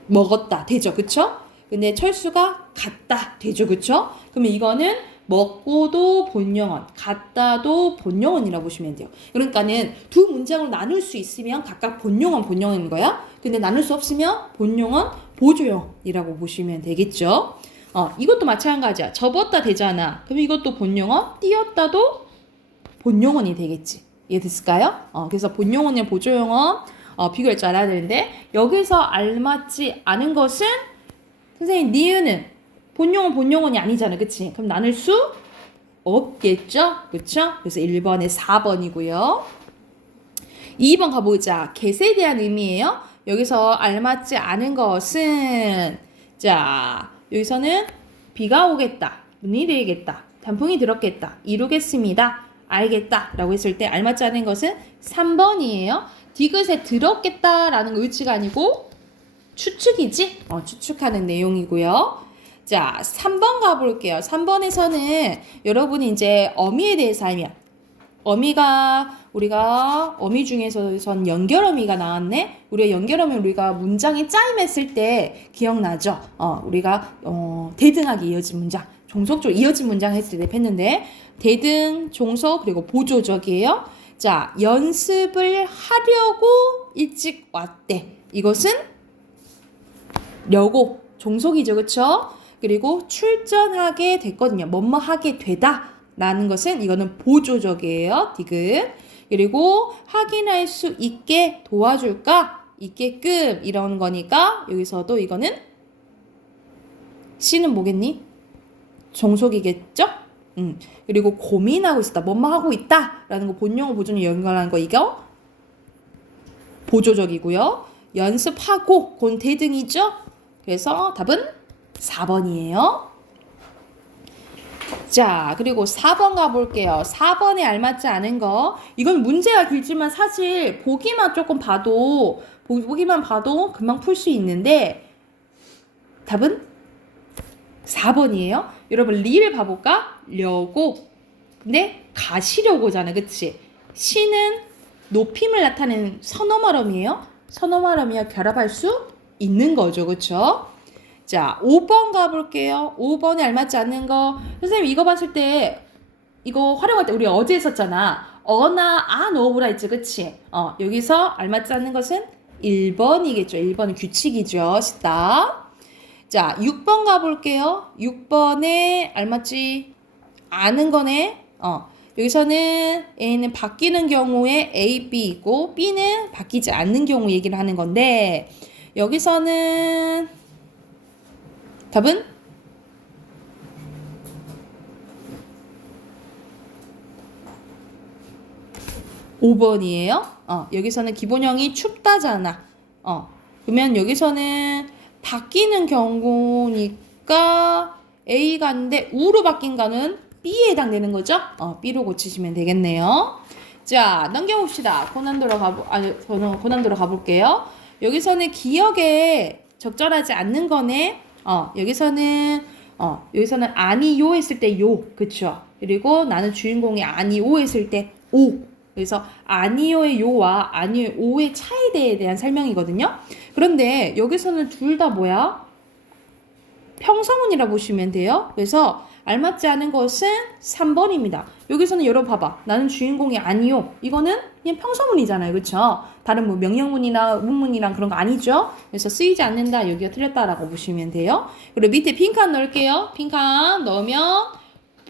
먹었다. 되죠. 그쵸? 근데 철수가 갔다. 되죠. 그쵸? 그러면 이거는 먹고도 본용언, 갔다도 본용언이라고 보시면 돼요. 그러니까는 두 문장을 나눌 수 있으면 각각 본용언인 거야. 근데 나눌 수 없으면 본용언, 보조용이라고 보시면 되겠죠. 이것도 마찬가지야. 접었다 되잖아. 그럼 이것도 본용언, 띄었다도 본용언이 되겠지. 이해됐을까요? 그래서 본용언이랑 보조용언 비교할 줄 알아야 되는데 여기서 알맞지 않은 것은 선생님 니은은 본용언이 아니잖아. 그치? 그럼 나눌 수 없겠죠? 그쵸? 그래서 1번에 4번이고요. 2번 가보자. get에 대한 의미예요. 여기서 알맞지 않은 것은 자, 여기서는 비가 오겠다. 눈이 내리겠다. 단풍이 들었겠다. 이루겠습니다. 알겠다. 라고 했을 때 알맞지 않은 것은 3번이에요. 디귿에 들었겠다라는 의지가 아니고 추측이지? 추측하는 내용이고요. 자, 3번 가볼게요. 3번에서는 여러분이 이제 어미에 대해서 알면 우리가 어미 중에서선 연결어미가 나왔네? 우리가 연결어미 우리가 문장에 짜임했을 때 기억나죠? 우리가 대등하게 이어진 문장, 종속적으로 이어진 문장 했을 때 했는데 대등, 종속, 그리고 보조적이에요. 자, 연습을 하려고 일찍 왔대. 이것은 려고 종속이죠. 그쵸? 그리고 출전하게 됐거든요. 뭐뭐 하게 되다 라는 것은 이거는 보조적이에요. 디귿. 그리고 확인할 수 있게 도와줄까? 있게끔 이런 거니까 여기서도 이거는 C는 뭐겠니? 종속이겠죠? 그리고 고민하고 있다. 뭐뭐 하고 있다 라는 거 본용어 보조는 연결하는 거 이거 보조적이고요. 연습하고 곤 대등이죠? 그래서 답은 4번이에요. 자, 그리고 4번 가볼게요. 4번에 알맞지 않은 거. 이건 문제가 길지만 사실 보기만 봐도 금방 풀 수 있는데 답은 4번이에요. 여러분 리를 봐볼까? 려고. 근데 가시려고잖아. 그치? 시는 높임을 나타내는 선어말음이에요. 선어말음이야 결합할 수 있는 거죠. 그쵸? 자, 5번 가볼게요. 5번에 알맞지 않는 거. 선생님 이거 봤을 때 이거 활용할 때 우리 어제 했었잖아. 어나 아 넣어보라 했지. 그치? 여기서 알맞지 않는 것은 1번이겠죠. 1번은 규칙이죠. 쉽다. 자, 6번 가볼게요. 6번에 알맞지 않은 거네. 여기서는 A는 바뀌는 경우에 A, B이고 B는 바뀌지 않는 경우 얘기를 하는 건데 여기서는 답은 5번이에요. 여기서는 기본형이 춥다잖아. 그러면 여기서는 바뀌는 경우니까 A가 있는데 U로 바뀐 거는 B에 해당되는 거죠? B로 고치시면 되겠네요. 자, 넘겨봅시다. 고난도로 가볼게요. 여기서는 기억에 적절하지 않는 거네. 여기서는 아니요 했을 때 요, 그쵸? 그리고 나는 주인공이 아니오 했을 때 오. 그래서 아니요의 요와 아니요의 오의 차이에 대한 설명이거든요. 그런데 여기서는 둘 다 뭐야? 평서문이라 보시면 돼요. 그래서 알맞지 않은 것은 3번입니다. 여기서는 여러분 봐봐. 나는 주인공이 아니요. 이거는 그냥 평서문이잖아요. 그쵸? 다른 뭐 명령문이나 문문이랑 그런 거 아니죠? 그래서 쓰이지 않는다. 여기가 틀렸다라고 보시면 돼요. 그리고 밑에 빈칸 넣을게요. 빈칸 넣으면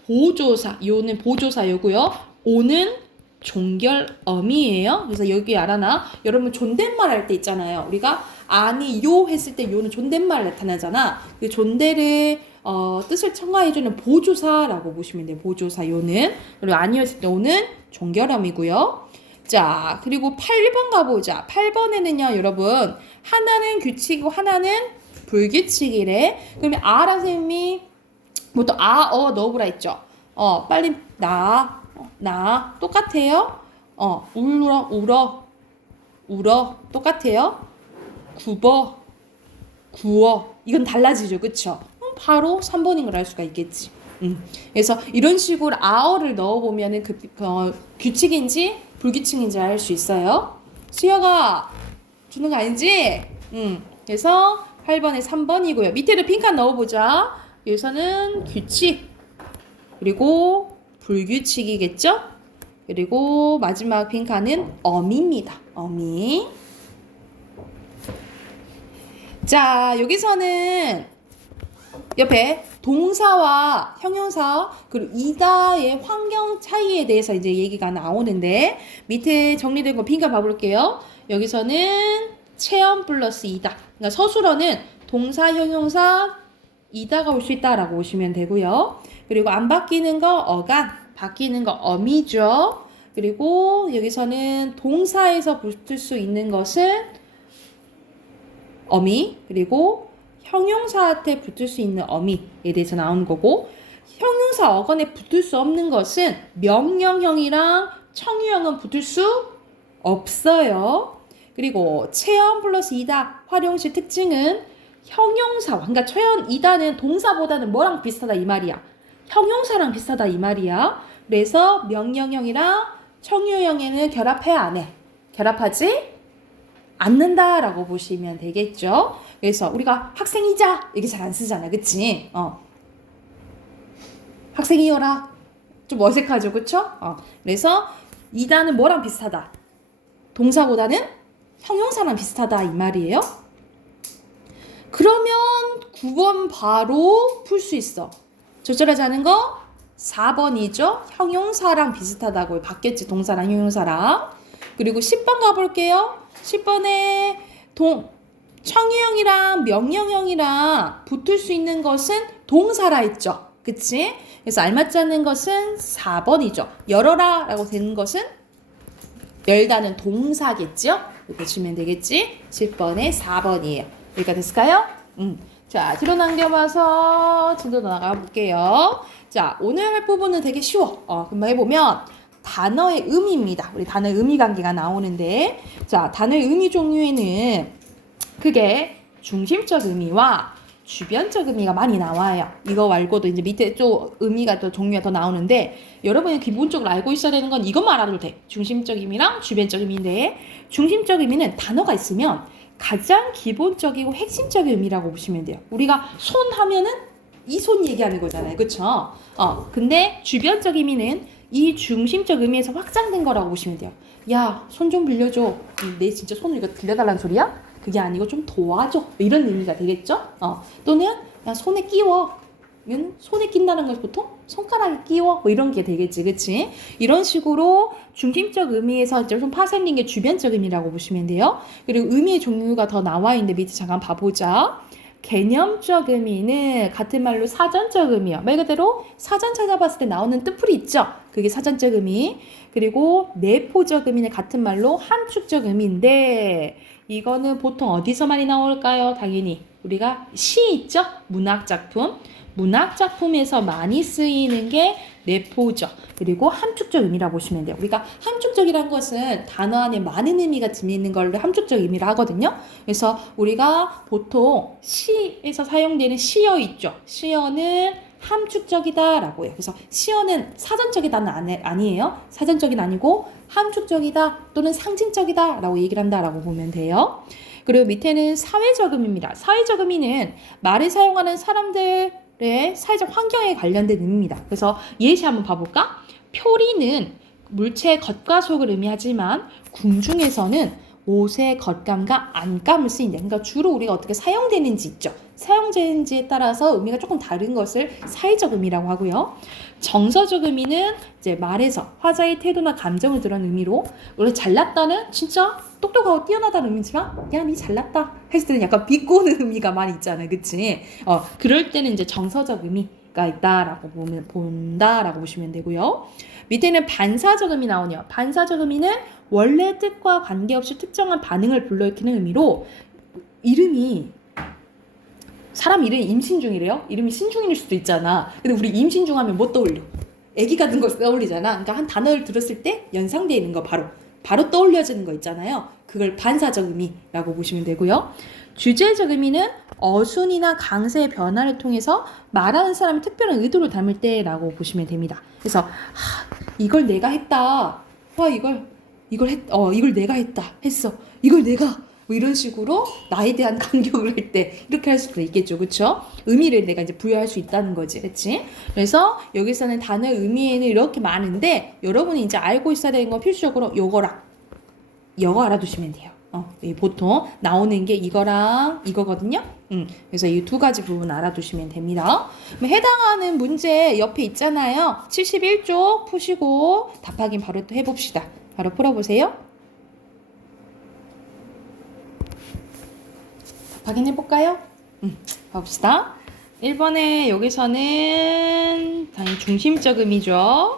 보조사. 요는 보조사요고요. 오는 종결어미예요. 그래서 여기 알아나? 여러분 존댓말 할 때 있잖아요. 우리가 아니요 했을 때 요는 존댓말 나타나잖아. 그 존대를 뜻을 첨가해주는 보조사라고 보시면 돼요. 보조사 요는. 그리고 아니요 했을 때 오는 종결어미고요. 자, 그리고 8번 가보자. 8번에는요, 여러분 하나는 규칙이고 하나는 불규칙이래. 그러면 아라 선생님이 보통 넣어보라 했죠. 빨리 나 똑같아요. 울어 똑같아요. 구워 이건 달라지죠. 그쵸? 바로 3번인 걸 알 수가 있겠지. 그래서 이런 식으로 아어를 넣어보면은 규칙인지 불규칙인지 알 수 있어요. 수혁아 주는 거 아니지? 그래서 8번에 3번이고요. 밑에도 빈칸 넣어보자. 여기서는 규칙 그리고 불규칙이겠죠? 그리고 마지막 빈칸은 어미입니다. 어미. 자, 여기서는 옆에 동사와 형용사 그리고 이다의 환경 차이에 대해서 이제 얘기가 나오는데 밑에 정리된 거 빈칸 봐볼게요. 여기서는 체험 플러스 이다. 그러니까 서술어는 동사, 형용사, 이다가 올 수 있다라고 보시면 되고요. 그리고 안 바뀌는 거 어간, 바뀌는 거 어미죠. 그리고 여기서는 동사에서 붙을 수 있는 것은 어미, 그리고 형용사한테 붙을 수 있는 어미에 대해서 나오는 거고, 형용사 어간에 붙을 수 없는 것은 명령형이랑 청유형은 붙을 수 없어요. 그리고 체험 플러스 이다 활용식 특징은 형용사, 그러니까 체험 이다는 동사보다는 뭐랑 비슷하다 이 말이야. 형용사랑 비슷하다 이 말이야. 그래서 명령형이랑 청유형에는 결합해야 안 해. 결합하지 않는다라고 보시면 되겠죠. 그래서 우리가 학생이자 이게 잘 안 쓰잖아, 그치? 학생이어라. 좀 어색하죠, 그쵸? 그래서 이다는 뭐랑 비슷하다? 동사보다는 형용사랑 비슷하다 이 말이에요. 그러면 9번 바로 풀 수 있어. 조절하지 않은 거 4번이죠. 형용사랑 비슷하다고 바뀌었지, 동사랑 형용사랑. 그리고 10번 가볼게요. 10번에 청유형이랑 명령형이랑 붙을 수 있는 것은 동사라 했죠. 그치? 그래서 알맞지 않는 것은 4번이죠. 열어라 라고 되는 것은 열다는 동사겠죠? 이렇게 주면 되겠지? 10번에 4번이에요. 여기가 됐을까요? 자, 뒤로 남겨봐서 뒤로 나가볼게요. 자, 오늘 할 부분은 되게 쉬워. 금방 해보면 단어의 의미입니다. 우리 단어의 의미 관계가 나오는데, 자, 단어의 의미 종류에는 그게 중심적 의미와 주변적 의미가 많이 나와요. 이거 말고도 이제 밑에 또 의미가 또 종류가 더 나오는데, 여러분이 기본적으로 알고 있어야 되는 건 이것만 알아도 돼. 중심적 의미랑 주변적 의미인데, 중심적 의미는 단어가 있으면 가장 기본적이고 핵심적인 의미라고 보시면 돼요. 우리가 손 하면은 이 손 얘기하는 거잖아요. 그쵸? 근데 주변적 의미는 이 중심적 의미에서 확장된 거라고 보시면 돼요. 야, 손 좀 빌려줘. 내 진짜 손을 이거 빌려달라는 소리야? 그게 아니고 좀 도와줘. 이런 의미가 되겠죠? 또는 야, 손에 끼워. 이건 손에 낀다는 건 보통 손가락에 끼워. 뭐 이런 게 되겠지. 그치? 이런 식으로 중심적 의미에서 좀 파생된 게 주변적 의미라고 보시면 돼요. 그리고 의미의 종류가 더 나와 있는데 밑에 잠깐 봐보자. 개념적 의미는 같은 말로 사전적 의미요. 말 그대로 사전 찾아봤을 때 나오는 뜻풀이 있죠. 그게 사전적 의미. 그리고 내포적 의미는 같은 말로 함축적 의미인데, 이거는 보통 어디서 많이 나올까요? 당연히 우리가 시 있죠? 문학작품. 문학작품에서 많이 쓰이는 게 내포적, 그리고 함축적 의미라고 보시면 돼요. 우리가 함축적이라는 것은 단어 안에 많은 의미가 들어있는 걸 함축적 의미라 하거든요. 그래서 우리가 보통 시에서 사용되는 시어 있죠. 시어는 함축적이다 라고 해요. 그래서 시어는 사전적이다는 아니에요. 사전적인 아니고 함축적이다 또는 상징적이다 라고 얘기를 한다 라고 보면 돼요. 그리고 밑에는 사회적 의미입니다. 사회적 의미는 말을 사용하는 사람들의 사회적 환경에 관련된 의미입니다. 그래서 예시 한번 봐볼까? 표리는 물체의 겉과 속을 의미하지만 궁중에서는 옷의 겉감과 안감을 쓰인다. 그러니까 주로 우리가 어떻게 사용되는지 있죠. 사용되는지에 따라서 의미가 조금 다른 것을 사회적 의미라고 하고요. 정서적 의미는 이제 말에서 화자의 태도나 감정을 드러낸 의미로, 원래 잘났다는 진짜 똑똑하고 뛰어나다는 의미지만 야, 니 잘났다 했을 때는 약간 비꼬는 의미가 많이 있잖아요. 그치? 그럴 때는 이제 정서적 의미가 있다라고 본다라고 보시면 되고요. 밑에는 반사적 의미 나오네요. 반사적 의미는 원래 뜻과 관계없이 특정한 반응을 불러일으키는 의미로, 이름이 사람 이름이 임신중이래요. 이름이 신중일 수도 있잖아. 근데 우리 임신중 하면 뭐 떠올려? 애기 같은 거 떠올리잖아. 그러니까 한 단어를 들었을 때 연상되어 있는 거 바로 떠올려지는 거 있잖아요. 그걸 반사적 의미라고 보시면 되고요. 주제적 의미는 어순이나 강세의 변화를 통해서 말하는 사람의 특별한 의도를 담을 때라고 보시면 됩니다. 그래서 이걸 내가 했다. 이걸 내가 했어. 이걸 내가 뭐 이런 식으로 나에 대한 간격을 할 때 이렇게 할 수도 있겠죠. 그쵸? 의미를 내가 이제 부여할 수 있다는 거지. 그치? 그래서 여기서는 단어의 의미에는 이렇게 많은데, 여러분이 이제 알고 있어야 되는 건 필수적으로 이거 알아두시면 돼요. 보통 나오는 게 이거랑 이거거든요. 그래서 이 두 가지 부분 알아두시면 됩니다. 해당하는 문제 옆에 있잖아요. 71쪽 푸시고 답 확인 바로 또 해봅시다. 바로 풀어보세요. 답 확인해볼까요? 봅시다. 1번에 여기서는 당연히 중심적 의미죠.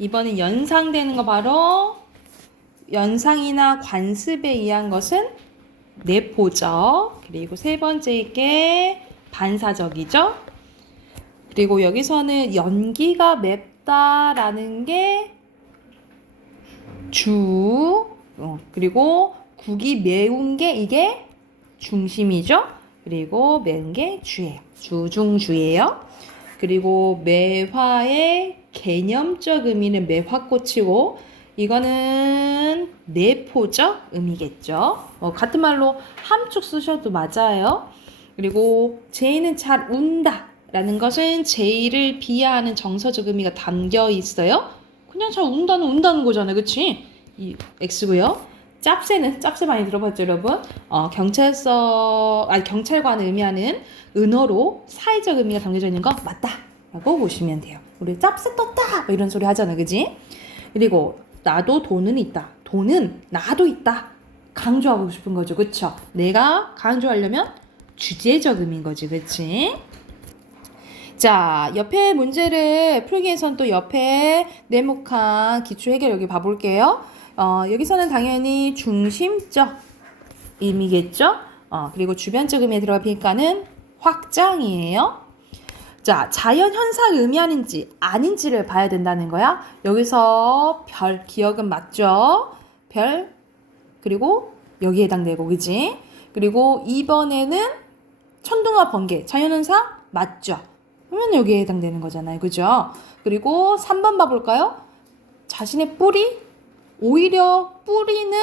2번은 연상되는 거 바로 연상이나 관습에 의한 것은 내포적. 그리고 세 번째 게 반사적이죠. 그리고 여기서는 연기가 맵다라는 게 주, 그리고 국이 매운 게 이게 중심이죠. 그리고 매운 게 주예요. 주중주예요. 그리고 매화의 개념적 의미는 매화꽃이고 이거는 내포적 의미겠죠. 같은 말로 함축 쓰셔도 맞아요. 그리고 제이는 잘 운다 라는 것은 제이를 비하하는 정서적 의미가 담겨 있어요. 그냥 잘 운다는 거잖아요. 그치? 이 X고요. 짭새는 짭새 많이 들어봤죠, 여러분? 경찰관을 의미하는 은어로 사회적 의미가 담겨져 있는 거 맞다 라고 보시면 돼요. 우리 짭새 떴다 이런 소리 하잖아, 그지? 그리고 나도 돈은 있다. 돈은 나도 있다. 강조하고 싶은 거죠, 그쵸? 내가 강조하려면 주제적 의미인 거지, 그치? 자, 옆에 문제를 풀기 위해서는 또 옆에 네모칸 기초 해결 여기 봐볼게요. 여기서는 당연히 중심적 의미겠죠? 그리고 주변적 의미에 들어가니까는 확장이에요. 자, 자연 현상을 의미하는지 아닌지를 봐야 된다는 거야. 여기서 별, 기억은 맞죠? 별, 그리고 여기에 해당되고, 그지? 그리고 2번에는 천둥과 번개, 자연현상 맞죠? 그러면 여기에 해당되는 거잖아요. 그죠? 그리고 3번 봐볼까요? 자신의 뿌리? 오히려 뿌리는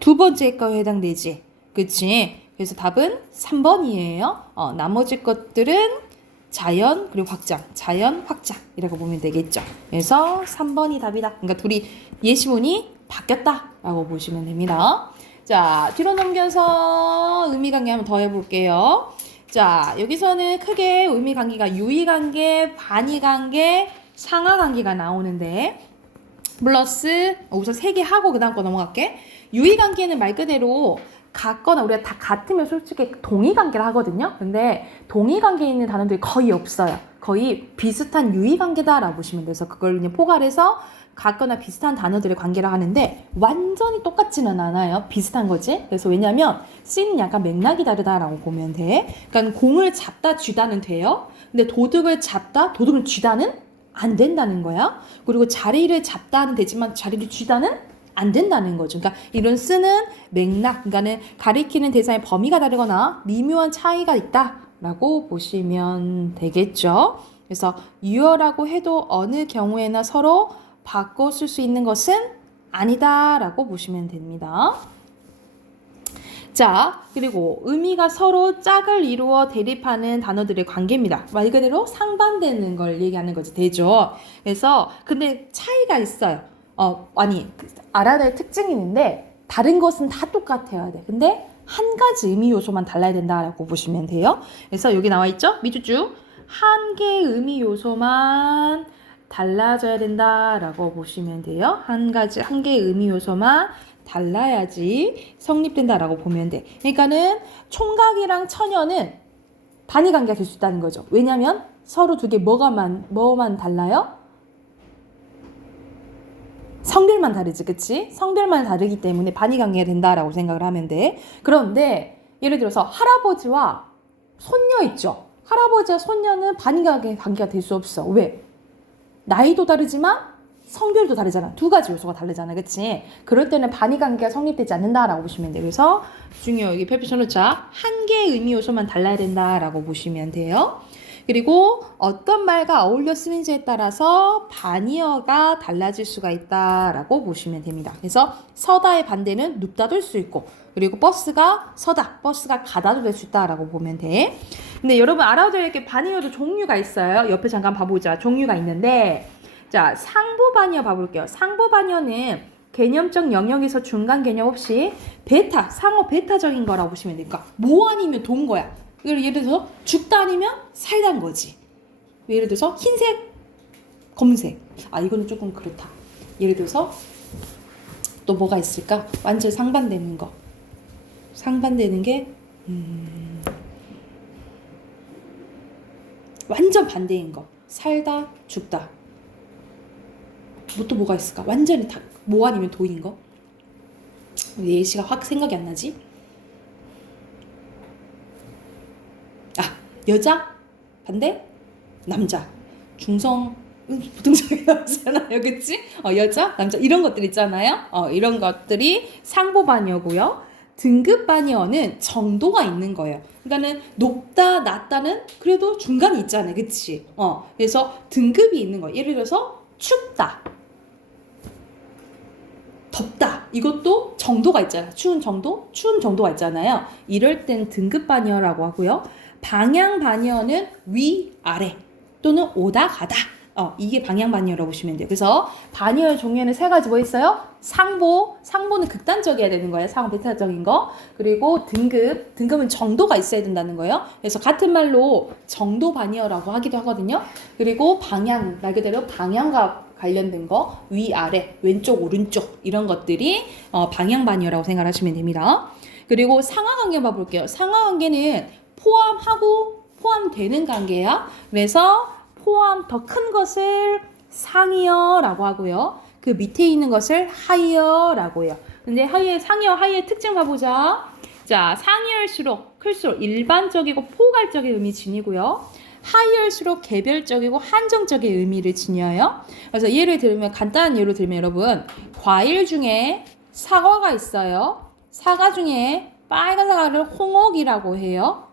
두 번째 거에 해당되지. 그치? 그래서 답은 3번이에요. 나머지 것들은 자연 그리고 확장, 자연 확장이라고 보면 되겠죠. 그래서 3번이 답이다. 그러니까 둘이 예시문이 바뀌었다라고 보시면 됩니다. 자, 뒤로 넘겨서 의미 관계 한번 더 해볼게요. 자, 여기서는 크게 의미 관계가 유의 관계, 반의 관계, 상하 관계가 나오는데 플러스 우선 3개 하고 그 다음 거 넘어갈게. 유의 관계는 말 그대로 같거나 우리가 다 같으면 솔직히 동의 관계를 하거든요. 근데 동의 관계에 있는 단어들이 거의 없어요. 거의 비슷한 유의 관계다라고 보시면 돼서 그걸 그냥 포괄해서 같거나 비슷한 단어들의 관계를 하는데 완전히 똑같지는 않아요. 비슷한 거지. 그래서 왜냐면 쓰이는 약간 맥락이 다르다라고 보면 돼. 그러니까 공을 잡다 쥐다는 돼요. 근데 도둑을 잡다 도둑을 쥐다는 안 된다는 거야. 그리고 자리를 잡다는 되지만 자리를 쥐다는 안 된다는 거죠. 그러니까 이런 쓰는 맥락, 그러니까는 가리키는 대상의 범위가 다르거나 미묘한 차이가 있다라고 보시면 되겠죠. 그래서 유어라고 해도 어느 경우에나 서로 바꿔 쓸 수 있는 것은 아니다라고 보시면 됩니다. 자, 그리고 의미가 서로 짝을 이루어 대립하는 단어들의 관계입니다. 말 그대로 상반되는 걸 얘기하는 거지, 되죠. 그래서 근데 차이가 있어요. 알아야 될 특징이 있는데 다른 것은 다 똑같아야 돼. 근데 한 가지 의미 요소만 달라야 된다라고 보시면 돼요. 그래서 여기 나와 있죠? 미주주 한 개의 의미 요소만 달라져야 된다라고 보시면 돼요. 한 개의 의미 요소만 달라야지 성립된다라고 보면 돼. 그러니까는 총각이랑 처녀는 단위 관계가 될 수 있다는 거죠. 왜냐면 서로 두 개 뭐만 달라요? 성별만 다르지, 그치? 성별만 다르기 때문에 반의 관계가 된다라고 생각을 하면 돼. 그런데 예를 들어서 할아버지와 손녀 있죠? 할아버지와 손녀는 반의 관계가 될 수 없어. 왜? 나이도 다르지만 성별도 다르잖아. 두 가지 요소가 다르잖아. 그치? 그럴 때는 반의 관계가 성립되지 않는다라고 보시면 돼요. 그래서 중요 여기 별표 놓자. 한 개의 의미 요소만 달라야 된다라고 보시면 돼요. 그리고 어떤 말과 어울려 쓰는지에 따라서 반의어가 달라질 수가 있다라고 보시면 됩니다. 그래서 서다의 반대는 눕다도 될 수 있고 그리고 버스가 서다, 버스가 가다도 될 수 있다라고 보면 돼. 근데 여러분 알아둬야 될 게 반의어도 종류가 있어요. 옆에 잠깐 봐보자. 종류가 있는데 자, 상부 반의어 봐볼게요. 상부 반의어는 개념적 영역에서 중간 개념 없이 베타, 상호 베타적인 거라고 보시면 돼요. 그러니까 뭐 아니면 돈 거야. 예를 들어서 죽다 아니면 살다는 거지. 예를 들어서 흰색, 검은색. 이거는 조금 그렇다. 예를 들어서 또 뭐가 있을까? 완전 상반되는 거. 상반되는 게 완전 반대인 거. 살다, 죽다. 또 뭐가 있을까? 완전히 다 뭐 아니면 도인 거? 왜 예시가 확 생각이 안 나지? 여자? 반대? 남자. 중성, 부등식이 나오잖아요. 그치? 여자? 남자. 이런 것들 있잖아요. 이런 것들이 상보반이어고요. 등급반이어는 정도가 있는 거예요. 그러니까는 높다, 낮다는 그래도 중간이 있잖아요. 그치? 그래서 등급이 있는 거예요. 예를 들어서 춥다. 덥다. 이것도 정도가 있잖아요. 추운 정도가 있잖아요. 이럴 땐 등급반이어라고 하고요. 방향반이어는 위, 아래 또는 오다, 가다. 이게 방향반이어라고 보시면 돼요. 그래서 반이어의 종류에는 세 가지 뭐 있어요? 상보는 극단적이어야 되는 거예요. 상호 배타적인 거. 그리고 등급은 정도가 있어야 된다는 거예요. 그래서 같은 말로 정도 반이어라고 하기도 하거든요. 그리고 방향, 말 그대로 방향과 관련된 거, 위, 아래, 왼쪽, 오른쪽 이런 것들이 방향반이어라고 생각하시면 됩니다. 그리고 상하관계 봐볼게요. 상하관계는 포함되는 관계야. 그래서 더 큰 것을 상이어라고 하고요. 그 밑에 있는 것을 하이어라고 해요. 근데 상이어의 특징 봐보자. 자, 상이어일수록 클수록 일반적이고 포괄적인 의미 지니고요. 하이어일수록 개별적이고 한정적인 의미를 지녀요. 그래서 간단한 예로 들면 여러분, 과일 중에 사과가 있어요. 사과 중에 빨간 사과를 홍옥이라고 해요.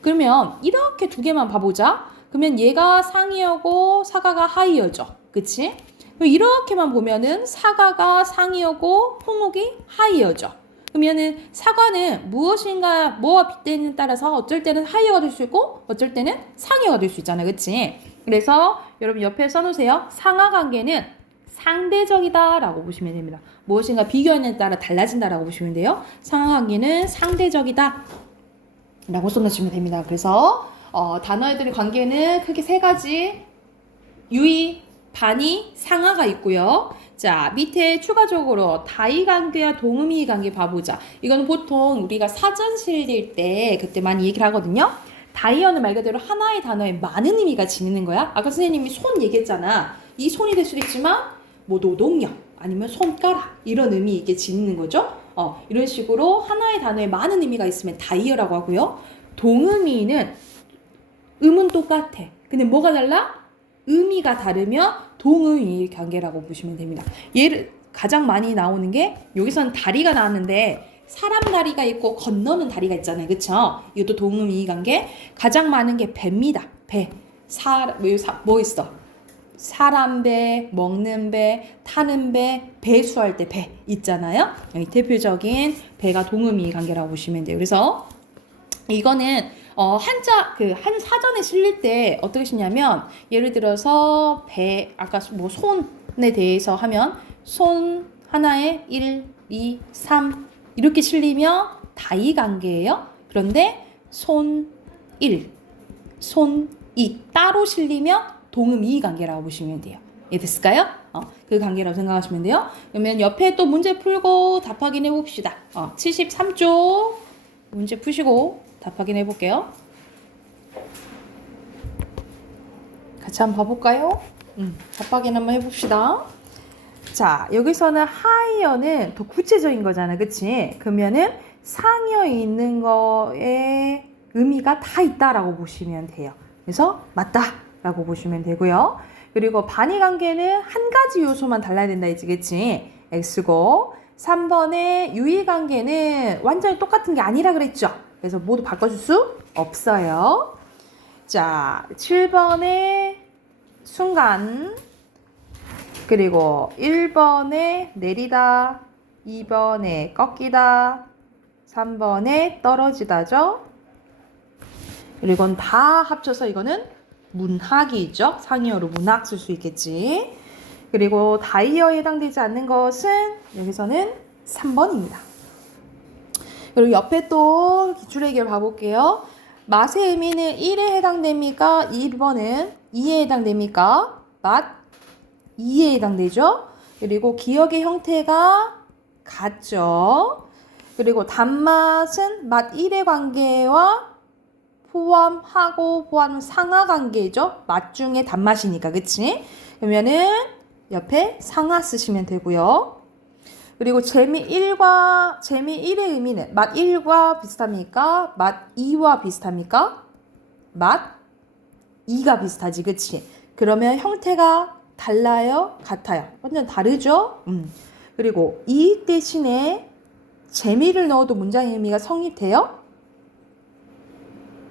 그러면 이렇게 두 개만 봐보자. 그러면 얘가 상이어고 사과가 하이어죠. 그치? 이렇게만 보면은 사과가 상이어고 홍옥이 하이어죠. 그러면은 사과는 뭐와 빗대느냐에 따라서 어쩔 때는 하이어가 될 수 있고 어쩔 때는 상이어가 될 수 있잖아요. 그치? 그래서 여러분 옆에 써놓으세요. 상하관계는 상대적이다 라고 보시면 됩니다. 무엇인가 비교하느냐에 따라 달라진다라고 보시면 돼요. 상하관계는 상대적이다 라고 써놓으시면 됩니다. 그래서 단어들의 관계는 크게 세 가지, 유의, 반의, 상하가 있고요. 자, 밑에 추가적으로 다의관계와 동의의 관계 봐보자. 이거는 보통 우리가 사전 실릴 때 그때 많이 얘기를 하거든요. 다이어는 말 그대로 하나의 단어에 많은 의미가 지니는 거야. 아까 선생님이 손 얘기했잖아. 이 손이 될 수도 있지만 뭐 노동력 아니면 손가락 이런 의미 이게 지니는 거죠. 이런 식으로 하나의 단어에 많은 의미가 있으면 다이어라고 하고요. 동의는 음은 똑같아. 근데 뭐가 달라? 의미가 다르면 동의의 관계라고 보시면 됩니다. 가장 많이 나오는 게 여기서는 다리가 나왔는데 사람 다리가 있고 건너는 다리가 있잖아요. 그쵸? 이것도 동의의 관계. 가장 많은 게 배입니다. 배. 뭐 있어? 사람 배, 먹는 배, 타는 배, 배수할 때 배 있잖아요. 여기 대표적인 배가 동의의 관계라고 보시면 돼요. 그래서 이거는 한 사전에 실릴 때 어떻게 쓰냐면 예를 들어서 아까 뭐 손에 대해서 하면 손 하나에 1, 2, 3 이렇게 실리면 다의 관계예요. 그런데 손 1, 손 2 따로 실리면 동의의 관계라고 보시면 돼요. 이해됐을까요? 그 관계라고 생각하시면 돼요. 그러면 옆에 또 문제 풀고 답 확인해 봅시다. 73쪽 문제 푸시고 답 확인해 볼게요. 같이 한번 봐볼까요? 답 확인 한번 해봅시다. 자, 여기서는 하이어는 더 구체적인 거잖아. 그치? 그러면은 상이어에 있는 거에 의미가 다 있다라고 보시면 돼요. 그래서 맞다라고 보시면 되고요. 그리고 반의 관계는 한 가지 요소만 달라야 된다 이지. 그치? X고 3번의 유의 관계는 완전히 똑같은 게 아니라 그랬죠? 그래서 모두 바꿔줄 수 없어요. 자, 7번의 순간, 그리고 1번에 내리다, 2번에 꺾이다, 3번에 떨어지다죠. 그리고 이건 다 합쳐서 이거는 문학이죠. 상이어로 문학 쓸 수 있겠지. 그리고 다이어에 해당되지 않는 것은 여기서는 3번입니다. 그리고 옆에 또 기출해결 봐볼게요. 맛의 의미는 1에 해당됩니까? 2번은 2에 해당됩니까? 맛 2에 해당되죠. 그리고 기억의 형태가 같죠. 그리고 단맛은 맛 1의 관계와 포함 상하 관계죠. 맛 중에 단맛이니까. 그치? 그러면은 옆에 상하 쓰시면 되고요. 그리고 재미 1의 의미는 맛 1과 비슷합니까? 맛 2와 비슷합니까? 맛 2가 비슷하지, 그치? 그러면 형태가 달라요? 같아요? 완전 다르죠? 그리고 이 대신에 재미를 넣어도 문장의 의미가 성립돼요?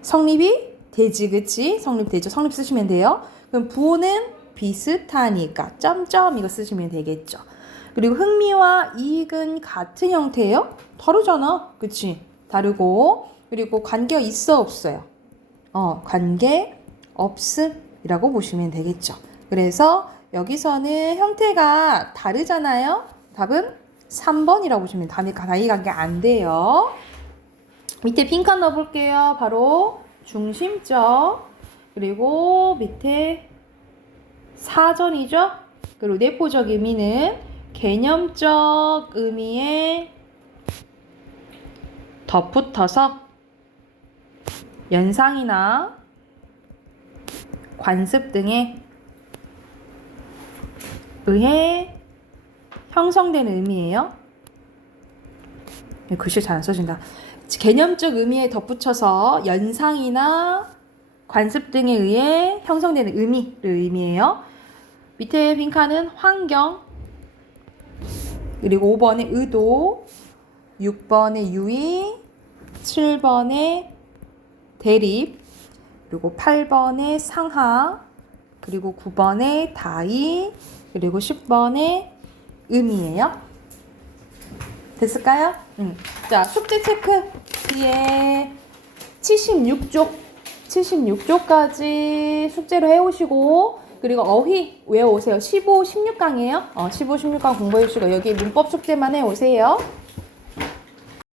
성립이 되지, 그치? 성립되죠. 성립 쓰시면 돼요. 그럼 부호는 비슷하니까 점점 이거 쓰시면 되겠죠. 그리고 흥미와 이익은 같은 형태예요? 다르잖아, 그치? 다르고. 그리고 관계가 있어, 없어요? 관계 없음이라고 보시면 되겠죠. 그래서 여기서는 형태가 다르잖아요. 답은 3번이라고 보시면 답이 관계 안 돼요. 밑에 빈칸 넣어볼게요. 바로 중심적, 그리고 밑에 사전이죠. 그리고 내포적 의미는 개념적 의미에 덧붙어서 연상이나 관습 등에 의해 형성되는 의미예요. 글씨 잘 안 써진다. 개념적 의미에 덧붙여서 연상이나 관습 등에 의해 형성되는 의미를 의미해요. 밑에 빈칸은 환경, 그리고 5번의 의도, 6번의 유의, 7번의 대립, 그리고 8번의 상하, 그리고 9번의 다의, 그리고 10번의 의미예요. 됐을까요? 자, 숙제 체크. 뒤에 76쪽까지 숙제로 해오시고, 그리고 어휘 외워오세요. 15, 16강이에요. 15, 16강 공부해주시고, 여기 문법 숙제만 해오세요.